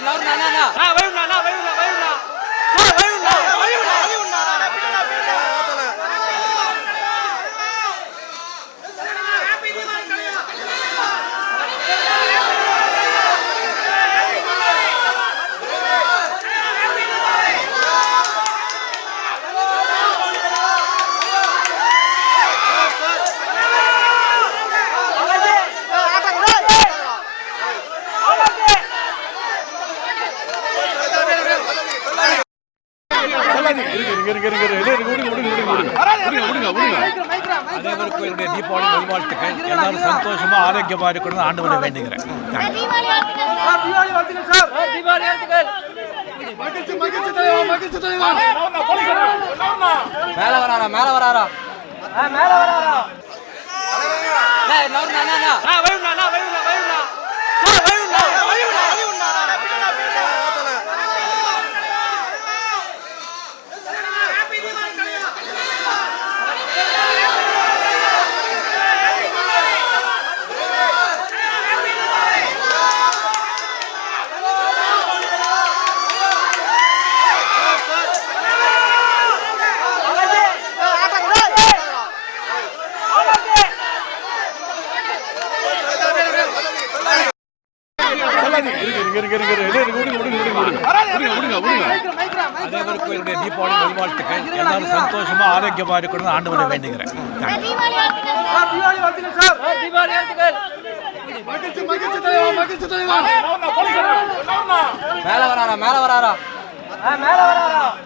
no, no, no, no. Ah, bueno, Deepavali நல்வாழ்த்துக்கள். எல்லாரும் சந்தோஷமா ஆரோக்கியமா இருக்கணும்னு ஆண்டவனை வேண்டுகிறேன். மேல வராரா மேல வராரா? மேல வராரா? தீபாவளி நல்வாழ்த்துக்கள். எல்லாரும் சந்தோஷமா ஆரோக்கியமா இருக்கணும்னு ஆண்டவனை வேண்டுகிறேன். தீபாவளி வாழ்த்துக்கள் சார் மேல வராரா மேல வராரா? மேல வராரா.